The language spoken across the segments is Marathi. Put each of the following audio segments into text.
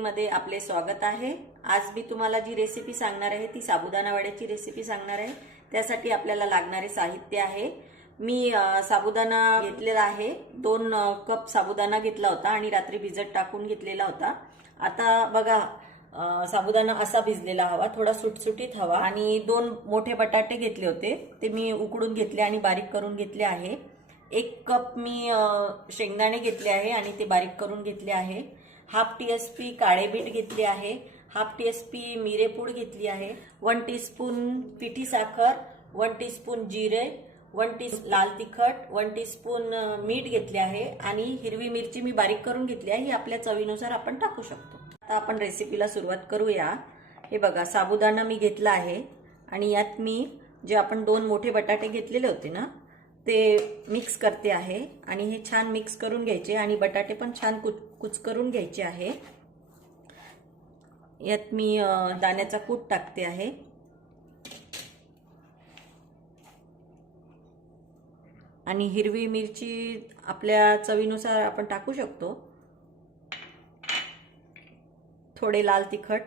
रेसिपीमध्ये आपले स्वागत आहे। आज मी तुम्हाला जी रेसिपी सांगणार आहे ती साबुदाणा वड्याची रेसिपी सांगणार आहे। त्यासाठी आपल्याला लागणारे साहित्य आहे। मी साबुदाणा घेतलेला आहे। 2 कप साबुदाणा घेतला होता आणि रात्री भिजत टाकून घेतलेला होता। आता बघा साबुदाणा असा भिजलेला हवा, थोडा सुटसुटीत हवा। आणि 2 मोठे बटाटे घेतले होते, ते मी उकडून घेतले आणि बारीक करून घेतले आहे। 1 कप मी शेंगदाणे घेतले आहे आणि ते बारीक करून घेतले आहे। हाफ टीस्पून काळे बीट घेतले आहे। हाफ टीस्पून मिरेपूड घेतली आहे। 1 टीस्पून पिठी साखर, 1 टीस्पून जिरे, 1 टीस्पून लाल तिखट, 1 टीस्पून मीठ घेतले आहे आणि हिरवी मिरची मी बारीक करून घेतली आहे। ही आपल्या चवीनुसार आपण टाकू शकतो। आता आपण रेसिपीला सुरुवात करूया। हे बघा साबुदाणा मी घेतला आहे आणि यात मी जे आपण 2 मोठे बटाटे घेतलेले होते ना, ते मिक्स करते आहे आणि हे छान मिक्स करून घ्यायचे आणि बटाटे पण छान कुच करून घ्यायचे आहे। यात मी दाण्याचा कूट टाकते आहे आणि हिरवी मिरची आपल्या चवीनुसार आपण टाकू शकतो। थोडे लाल तिखट,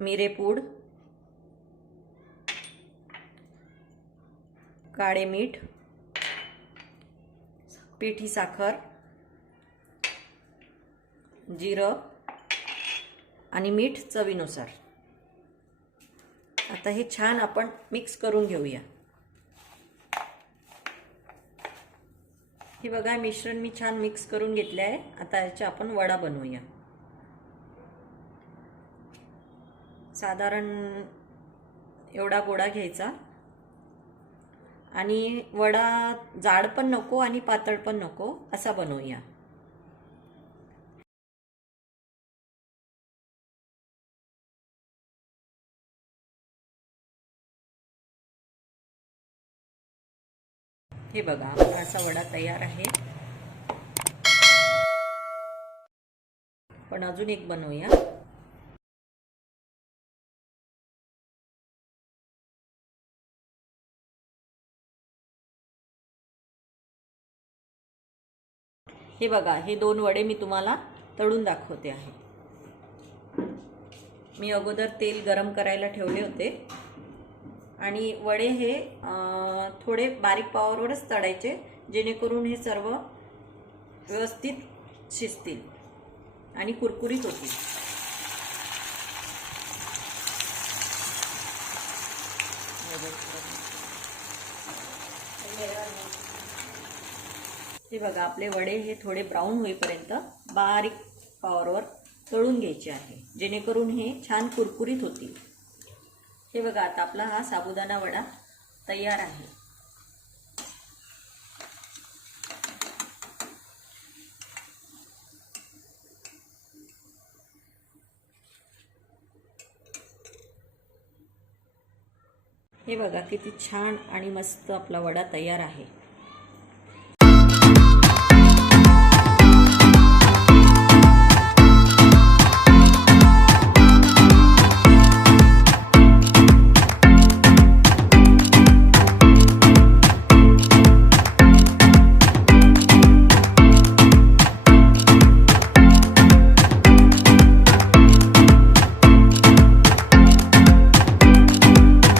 मिरेपूड, काळे मीठ, पिठी साखर, जिरं आणि मीठ चवीनुसार। आता हे छान आपण मिक्स करून घेऊया। हे बघा मिश्रण मी छान मिक्स करून घेतले आहे। आता याचा आपण वडा बनवूया। साधारण एवढा गोळा घ्यायचा आणि वडा जाड पण नको आणि पातळ पण नको, असा बनवूया। हे बघा आपला असा वडा तयार आहे। पण अजून एक बनवूया। हे बघा हे 2 वडे मी तुम्हाला तळून दाखवते आहे। मी अगोदर तेल गरम करायला ठेवले होते आणि वडे हे थोडे बारीक पावरवरच तळायचे, जेणेकरून हे सर्व व्यवस्थित शिजतील आणि कुरकुरीत होतील। हे बघा आपले वडे हे थोडे ब्राऊन होईपर्यंत बारीक पावरवर तळून घ्यायचे आहे, जेणेकरून हे छान कुरकुरीत होतील। हे बघा आता आपला हा साबुदाणा वडा तयार आहे। हे बघा किती छान आणि मस्त आपला वडा तयार आहे।